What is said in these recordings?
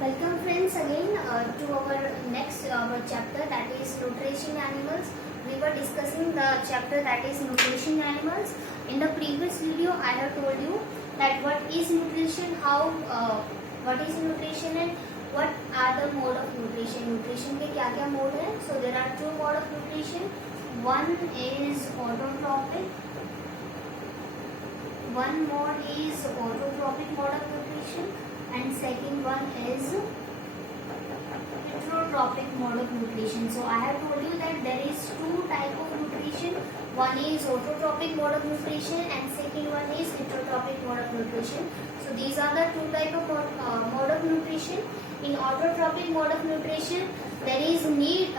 Welcome friends again to our next chapter, that is nutrition animals. We were discussing the chapter that is nutrition animals. In the previous video I have told you that what is nutrition, what is nutrition and what are the mode of nutrition. Nutrition के क्या क्या mode है? So there are two mode of nutrition. One is autotrophic. One mode is autotrophic mode of nutrition. And second one is heterotrophic mode of nutrition. So I have told you that there is two type of nutrition. One is autotrophic mode of nutrition and second one is heterotrophic mode of nutrition. So these are the two type of mode of nutrition. In autotrophic mode of nutrition there is need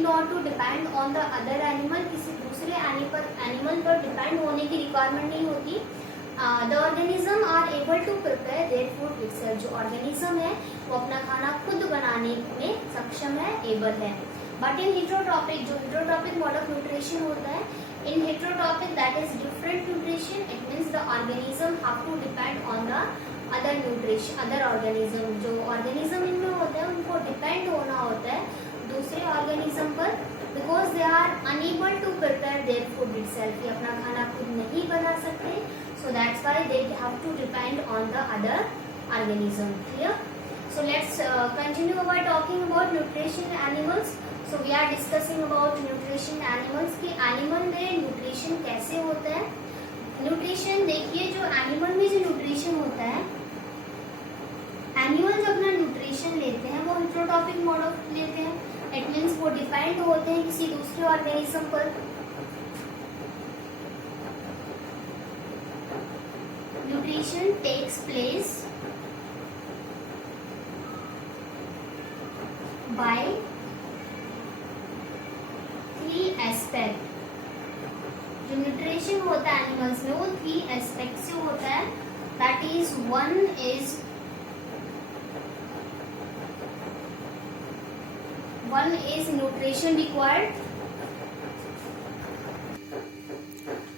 not to depend on the other animal. किसी दूसरे animal पर depend होने की requirement नहीं होती. The organism are able to prepare their food itself. जो organism है वो अपना खाना खुद बनाने में सक्षम है, able है. But in heterotrophic, जो heterotrophic mode of nutrition होता है, in heterotrophic that is different nutrition. It means the organism have to depend on the other nutrition, other organism. जो organism इनमें होते हैं उनको depend होना होता है दूसरे organism पर, because they are unable to prepare their food itself. ये अपना खाना खुद नहीं बना सकते. So that's why they have to depend on the other organism. Clear? So let's continue by talking about nutrition animals. So we are discussing about nutrition animals कि animal में nutrition कैसे होता है. Nutrition देखिए, जो animal में जो nutrition होता है, animals अपना nutrition लेते हैं वो heterotrophic mode of लेते हैं. It means वो depend होते हैं किसी दूसरे organism पर. Nutrition takes place by three aspects. जो न्यूट्रिशन होता है एनिमल्स में वो थ्री एस्पेक्ट से होता है. That is one is nutrition required.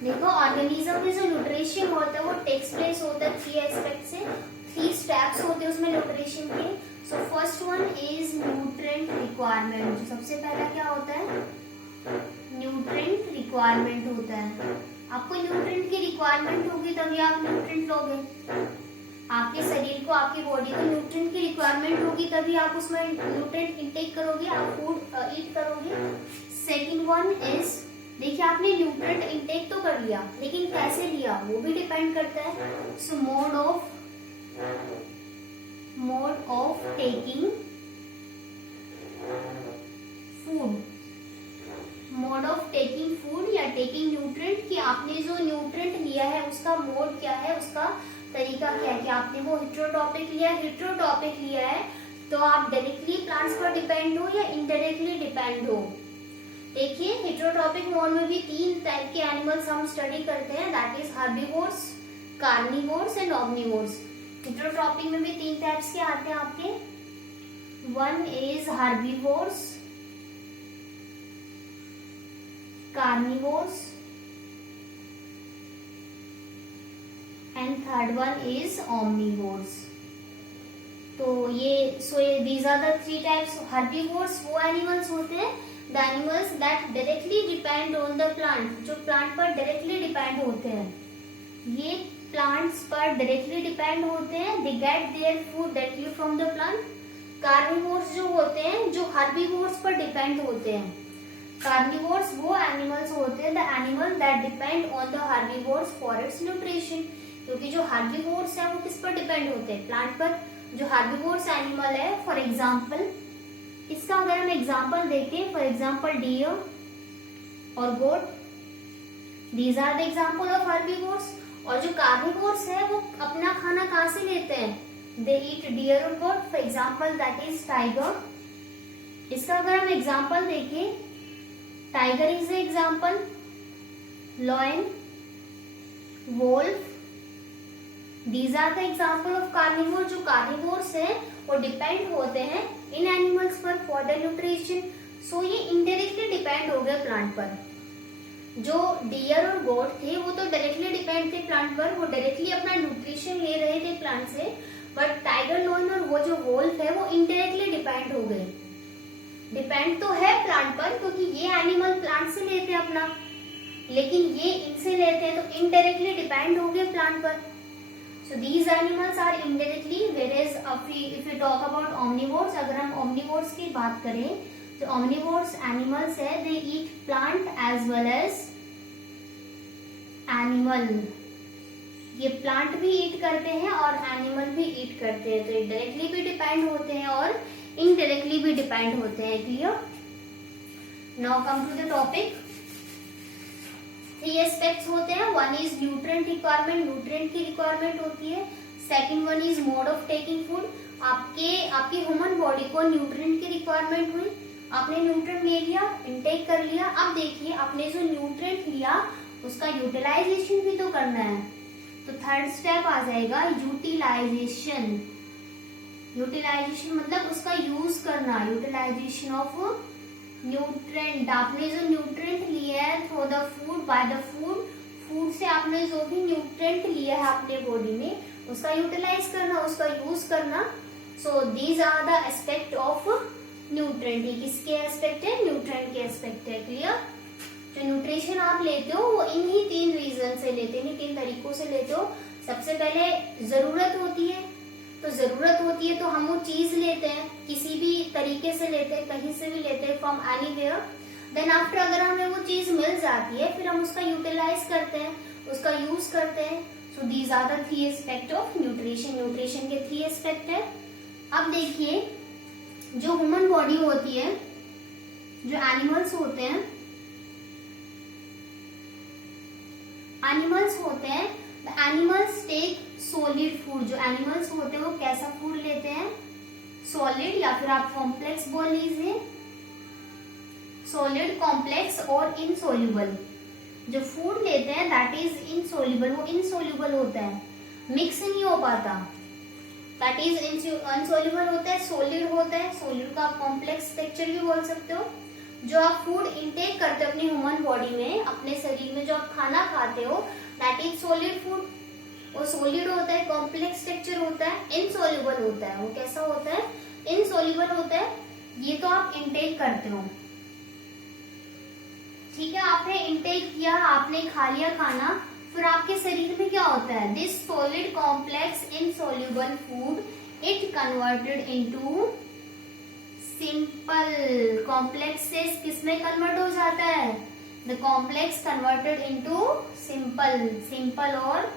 देखो, ऑर्गेनिज्म में जो न्यूट्रिशन होता है वो टेक्स प्लेस होता है थ्री एस्पेक्ट से. थ्री स्टेप्स होते हैं उसमें न्यूट्रिशन के. So first one is nutrient requirement. जो सबसे पहला क्या होता है, न्यूट्रिएंट रिक्वायरमेंट होता है. आपको न्यूट्रिएंट की रिक्वायरमेंट होगी तभी आप न्यूट्रिएंट लोगे. आपके शरीर को, आपकी बॉडी को न्यूट्रिएंट की रिक्वायरमेंट होगी तभी आप उसमें न्यूट्रिएंट इंटेक करोगे, आप फूड ईट करोगे. सेकेंड वन इज, देखिए आपने न्यूट्रिएंट इंटेक तो कर लिया लेकिन कैसे लिया वो भी डिपेंड करता है. सो mode of taking food, mode of taking food या टेकिंग न्यूट्रिएंट, कि आपने जो न्यूट्रिएंट लिया है उसका मोड क्या है, उसका तरीका क्या है. कि आपने वो हेटेरोटॉपिक लिया है, हेटेरोटॉपिक लिया है तो आप डायरेक्टली प्लांट्स पर डिपेंड हो या इनडायरेक्टली डिपेंड हो. देखिए, हेटेरोटॉपिक मोड में भी तीन टाइप के एनिमल्स हम स्टडी करते हैं. That is herbivores, carnivores and omnivores. Heterotrophic में भी तीन टाइप्स के आते हैं आपके. One is herbivores, carnivores and third one is omnivores. तो ये these are the three types. Herbivores वो एनिमल्स होते हैं, the animals that directly depend on the plant, जो प्लांट पर डायरेक्टली डिपेंड होते हैं. ये प्लांट्स पर डायरेक्टली डिपेंड होते हैं. they get their food directly from the plant. Carnivores जो होते हैं जो हर्बीवोर्स पर डिपेंड होते हैं. कार्निवोर्स वो एनिमल्स होते हैं, the animal that depend on the herbivores for its nutrition. क्योंकि जो हर्बीवोर्स है वो किस पर डिपेंड होते हैं, प्लांट पर. जो हर्बीवोर्स एनिमल है, फॉर एग्जाम्पल इसका अगर हम एग्जाम्पल देखें, फॉर एग्जाम्पल डियर और goat, these are the example of herbivores. और जो कार्निवोर्स है वो अपना खाना कहाँ से लेते हैं, दे ईट डियर और goat. For example that is tiger. इसका अगर हम एग्जाम्पल देखें, tiger is the example, lion, wolf, these are the example of carnivore. जो कार्निवोर्स है वो डिपेंड होते हैं इन एनिमल्स पर फॉर द न्यूट्रिशन. सो ये इनडायरेक्टली डिपेंड हो गए प्लांट पर. जो डियर और गोट थे वो तो डायरेक्टली डिपेंड थे प्लांट पर, वो डायरेक्टली अपना न्यूट्रिशन ले रहे थे प्लांट से. बट टाइगर, लॉयन और वो जो होल है वो इनडायरेक्टली डिपेंड हो गए। डिपेंड तो है प्लांट पर, क्योंकि ये एनिमल प्लांट से लेते हैं अपना, लेकिन ये इनसे लेते हैं, तो इनडायरेक्टली डिपेंड हो गए प्लांट पर। So these animals are indirectly, whereas if you talk about omnivores, अगर हम ओमनिवोर्स की बात करें तो ओमनिवोर्स एनिमल्स है, they eat plant as well as animal. ये प्लांट भी ईट करते हैं और एनिमल भी ईट करते हैं, तो डायरेक्टली भी डिपेंड होते हैं और इनडायरेक्टली भी डिपेंड होते हैं। Clear? Now come to the topic. 3 aspects होते हैं। One is nutrient requirement, nutrient की रिक्वायरमेंट होती है। Second one is mode of taking food, आपकी ह्यूमन बॉडी को न्यूट्रिएंट की रिक्वायरमेंट हुई, आपने न्यूट्रिएंट ले लिया, इनटेक कर लिया। अब देखिए आपने जो न्यूट्रिएंट लिया उसका यूटिलाइजेशन भी तो करना है, तो थर्ड स्टेप आ जाएगा यूटिलाइजेशन। यूटिलाइजेशन मतलब उसका यूज करना, यूटिलाइजेशन ऑफ न्यूट्रिएंट। आपने जो न्यूट्रिएंट लिया है through the food, by the food, food से आपने जो भी न्यूट्रिएंट लिया है अपने बॉडी में उसका यूटिलाइज करना, उसका यूज करना। So these are the aspect of nutrient. ये किसके एस्पेक्ट है? न्यूट्रिएंट के एस्पेक्ट है। क्लियर? जो न्यूट्रिशन आप लेते हो वो इन्हीं 3 रीजन से लेते हैं, 3 तरीकों से लेते हो। सबसे पहले जरूरत होती है, तो जरूरत होती है तो हम वो चीज लेते हैं, किसी भी तरीके से लेते हैं, कहीं से भी लेते हैं, फ्रॉम एनीवेयर। देन आफ्टर अगर हमें वो चीज मिल जाती है फिर हम उसका यूटिलाइज करते हैं, उसका यूज करते हैं। So these are the 3 aspect of nutrition. Nutrition के 3 एस्पेक्ट है। अब देखिए जो ह्यूमन बॉडी होती है, जो एनिमल्स होते हैं, एनिमल्स होते हैं, the animals take solid food. जो एनिमल्स होते हैं वो कैसा फूड लेते हैं? सॉलिड, या फिर आप कॉम्प्लेक्स बोल लीजिए, सॉलिड, कॉम्प्लेक्स और इनसोल्यूबल। जो फूड लेते हैं दैट इज इनसोल्यूबल, वो इनसोल्यूबल होता है, मिक्स नहीं हो पाता। दैट इज इनसोल्यूबल होता है, सॉलिड होता है। सॉलिड का आप कॉम्प्लेक्स स्ट्रक्चर भी बोल सकते हो। जो आप फूड इंटेक करते हो अपनी ह्यूमन बॉडी में, अपने शरीर में जो आप खाना खाते हो दैट इज सॉलिड फूड। वो सॉलिड होता है, कॉम्प्लेक्स स्ट्रक्चर होता है, इनसोल्यूबल होता है। वो कैसा होता है? इनसोल्यूबल होता है। ये तो आप इंटेक करते हो, ठीक है, आपने इंटेक किया, आपने खा लिया खाना, फिर आपके शरीर में क्या होता है? This solid complex insoluble food it converted into simple. Complex से किस में कन्वर्ट हो जाता है? The complex converted into simple. Simple और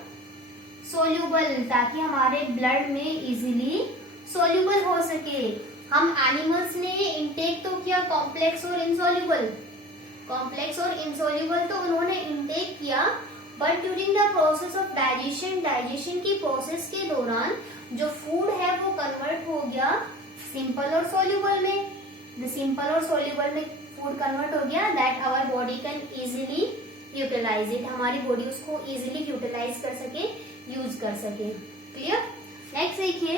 सोल्यूबल, ताकि हमारे ब्लड में इजीली सोल्यूबल हो सके। हम एनिमल्स ने इंटेक तो किया कॉम्प्लेक्स और इनसोल्यूबल, कॉम्प्लेक्स और इनसोल्यूबल तो उन्होंने इंटेक किया, but during the process of digestion, digestion की प्रोसेस के दौरान जो फूड है वो कन्वर्ट हो गया सिंपल और सोल्यूबल में। द सिंपल और सोल्यूबल में फूड कन्वर्ट हो गया, that our body can easily utilise it. हमारी बॉडी उसको इजीली यूटिलाइज कर सके, यूज कर सके। क्लियर? नेक्स्ट देखिए,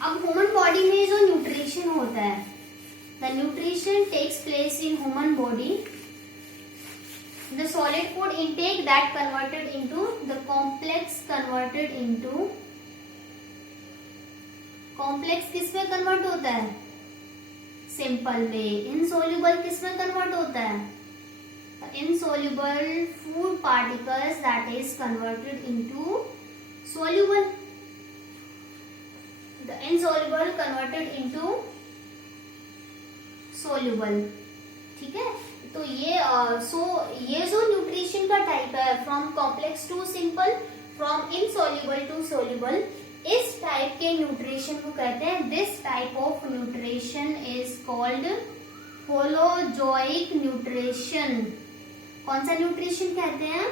अब ह्यूमन बॉडी में जो न्यूट्रिशन होता है, the nutrition takes place in human body, the solid food intake that converted into the complex, converted into complex. किस में कन्वर्ट होता है? सिंपल में। इनसोल्यूबल किस में कन्वर्ट होता है? Insoluble food particles that is converted into soluble. The insoluble converted into soluble. ठीक है, तो ये जो न्यूट्रिशन का टाइप है, from complex to simple, from insoluble to soluble, इस टाइप के न्यूट्रिशन को कहते हैं, this type of nutrition is called holozoic nutrition. कौन सा न्यूट्रिशन कहते हैं?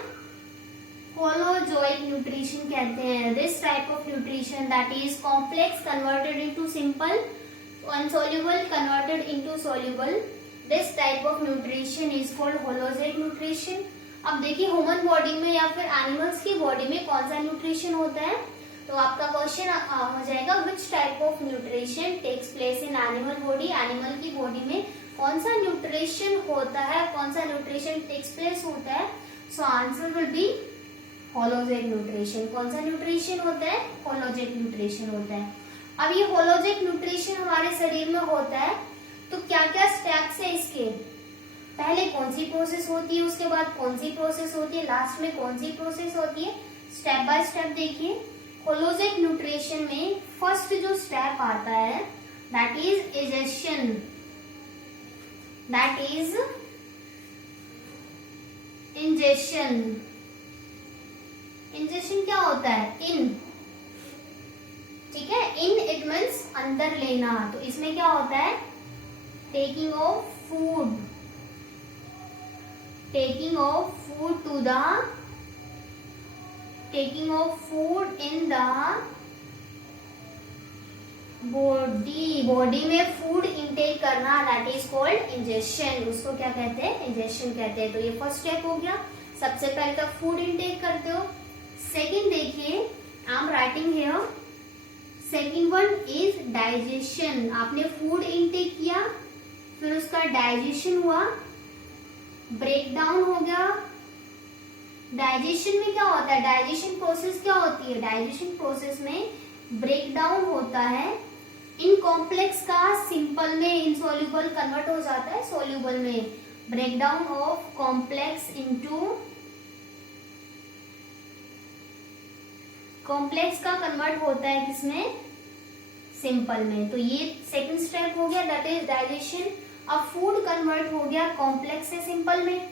होलोजोइक न्यूट्रिशन कहते हैं। This type of nutrition that is complex converted into simple, insoluble converted into soluble, this type of nutrition is called holozoic nutrition. अब देखिए human body में या फिर एनिमल्स की बॉडी में कौन सा न्यूट्रिशन होता है, तो आपका क्वेश्चन हो जाएगा which type of nutrition takes place in animal body. Animal की बॉडी में कौन सा न्यूट्रिशन होता है, कौन सा न्यूट्रिशन टेक्स प्लेस होता है? So answer will be holozoic nutrition. कौन सा न्यूट्रिशन होता है? होलोजिक न्यूट्रिशन होता है। अब ये होलोजिक न्यूट्रिशन हमारे शरीर में होता है तो क्या क्या स्टेप्स है इसके? पहले कौन सी प्रोसेस होती है, उसके बाद कौन सी प्रोसेस होती है, लास्ट में कौन सी प्रोसेस होती है? स्टेप बाय स्टेप देखिए। होलोजिक न्यूट्रिशन में फर्स्ट जो स्टेप आता है that is egestion. That is ingestion. Ingestion क्या होता है? इन, ठीक है, इन इट मीन्स अंदर लेना। तो इसमें क्या होता है? Taking of food, taking of food to the taking of food in the body में फूड इनटेक करना, दैट इज कॉल्ड इंजेशन। उसको क्या कहते हैं? इंजेशन कहते हैं। तो ये फर्स्ट स्टेप हो गया, सबसे पहले तो फूड इनटेक करते हो। सेकंड देखिए, I am writing here, second one is digestion. आपने फूड इनटेक किया, फिर उसका डाइजेशन हुआ, ब्रेक डाउन हो गया। डाइजेशन में क्या होता है? डाइजेशन प्रोसेस क्या होती है? डाइजेशन प्रोसेस में ब्रेक डाउन होता है, इन कॉम्प्लेक्स का सिंपल में इनसोल्यूबल कन्वर्ट हो जाता है सोल्यूबल में। Break down of complex into, complex का कन्वर्ट होता है किसमें? सिंपल में। तो ये सेकंड स्टेप हो गया, दैट इज डाइजेशन। अब फूड कन्वर्ट हो गया कॉम्प्लेक्स से सिंपल में,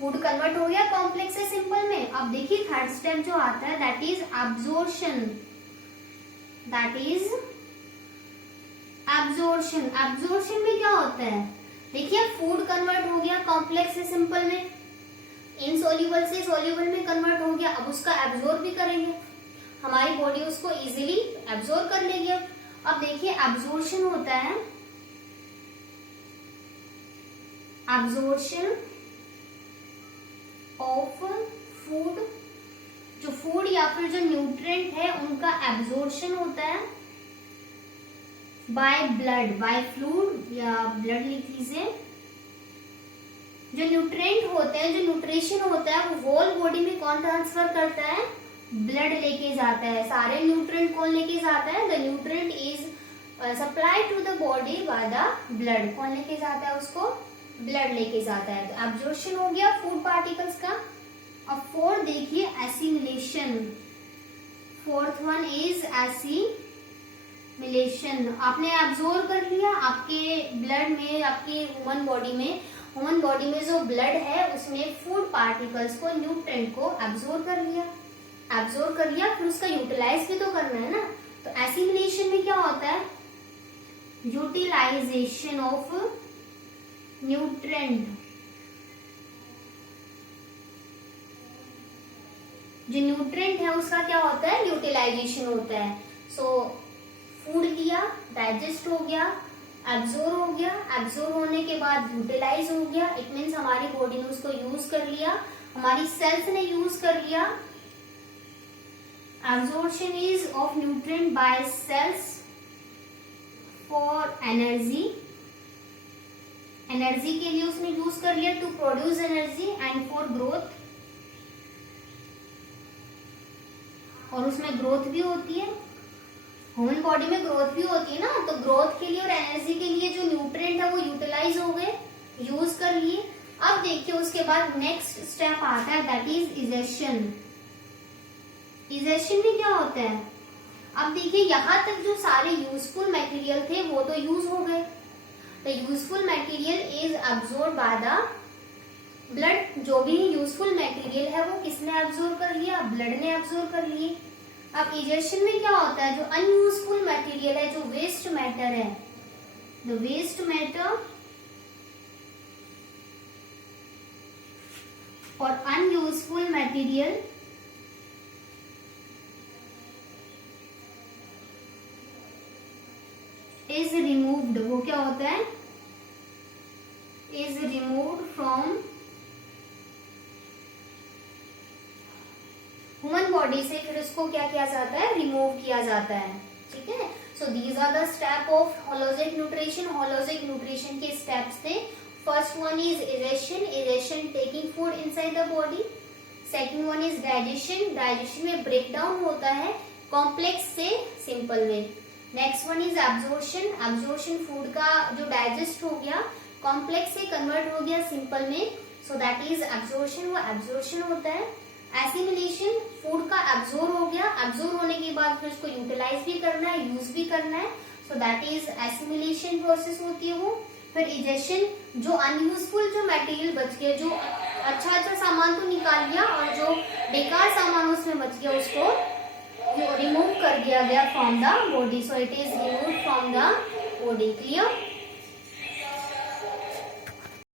फूड कन्वर्ट हो गया कॉम्प्लेक्स से सिंपल में। अब देखिए थर्ड स्टेप जो आता है that is absorption. That is absorption. Absorption में क्या होता है? देखिए फूड कन्वर्ट हो गया कॉम्प्लेक्स से सिंपल में, इनसोल्यूबल से सोल्यूबल में कन्वर्ट हो गया। अब उसका एब्जॉर्ब भी करेंगे, हमारी बॉडी उसको इजीली एब्जॉर्ब कर लेगी। अब देखिए एब्जॉर्प्शन होता है, एब्जॉर्प्शन ऑफ फूड। जो फूड या फिर जो न्यूट्रिएंट है उनका एब्जॉर्प्शन होता है बाय ब्लड, बाय फ्लूइड या ब्लड लिख लीजिए। जो न्यूट्रिएंट होते हैं, जो न्यूट्रिशन होता है वो होल बॉडी में कौन ट्रांसफर करता है? ब्लड लेके जाता है। सारे न्यूट्रिएंट कौन लेके जाता है? The nutrient is supply to the body by the blood. कौन लेके जाता है उसको? ब्लड लेके जाता है। तो एब्जॉर्प्शन हो गया फूड पार्टिकल्स का। अब फोर्थ देखिए assimilation. Fourth one is assimilation. आपने एब्जॉर्ब कर लिया आपके ब्लड में, आपके ह्यूमन बॉडी में, ह्यूमन बॉडी में जो ब्लड है उसमें फूड पार्टिकल्स को, न्यूट्रिएंट को एब्जॉर्ब कर लिया। एब्जॉर्ब कर लिया फिर उसका यूटिलाइज भी तो करना है ना। तो एसिमिलेशन में क्या होता है? Utilisation of nutrient. जो न्यूट्रिएंट है उसका क्या होता है? यूटिलाइजेशन होता है। सो फूड लिया, डाइजेस्ट हो गया, एब्जॉर्ब हो गया, एब्जॉर्ब होने के बाद यूटिलाइज हो गया। इट मीन्स हमारी बॉडी ने उसको यूज कर लिया, हमारी सेल्स ने यूज कर लिया। Absorption is of nutrient by cells for energy. Energy के लिए उसने यूज कर लिया, to produce energy and for growth. और उसमें ग्रोथ भी होती है, ह्यूमन बॉडी में ग्रोथ भी होती है ना। तो ग्रोथ के लिए और एनर्जी के लिए जो न्यूट्रिएंट है वो यूटिलाइज हो गए, यूज कर लिए। अब देखिए उसके बाद नेक्स्ट स्टेप आता है दैट इज इजेशन। इजेशन में क्या होता है? अब देखिए यहाँ तक जो सारे यूजफुल मटेरियल थे वो तो यूज हो गए। The useful material is absorb bye the blood. जो भी यूजफुल मटेरियल है वो किसने अब्सॉर्ब कर लिया? ब्लड ने अब्सॉर्ब कर लिए। अब इजेशन में क्या होता है? जो अनयूजफुल मटेरियल है, जो वेस्ट मैटर है, द वेस्ट मैटर और अनयूजफुल मटेरियल इज रिमूव्ड। वो क्या होता है? Is removed from human body से। फिर उसको क्या किया जाता है? रिमूव किया जाता है। ठीक है। So these are the step of holozoic nutrition. Holozoic nutrition के स्टेप्स थे। First one is ingestion. Ingestion taking food inside the body. Second one is digestion, digestion में ब्रेक डाउन होता है कॉम्प्लेक्स से सिंपल में। Next one is absorption, absorption food का जो digest हो गया कॉम्प्लेक्स से कन्वर्ट हो गया सिंपल में, सो दैट इज एब्जॉर्प्शन, वो एब्जॉर्प्शन होता है। एसिमिलेशन, फूड का एब्जॉर्ब हो गया, एब्जॉर्ब होने के बाद फिर उसको यूटिलाइज भी करना है, यूज भी करना है, so that is assimilation process होती है वो। फिर इजेशन, जो अनयूजफुल जो मटेरियल बच गया, जो अच्छा सामान तो निकाल लिया और जो बेकार सामान उसमें बच गया उसको रिमूव कर दिया गया from the body, so it is remove from the body. Clear?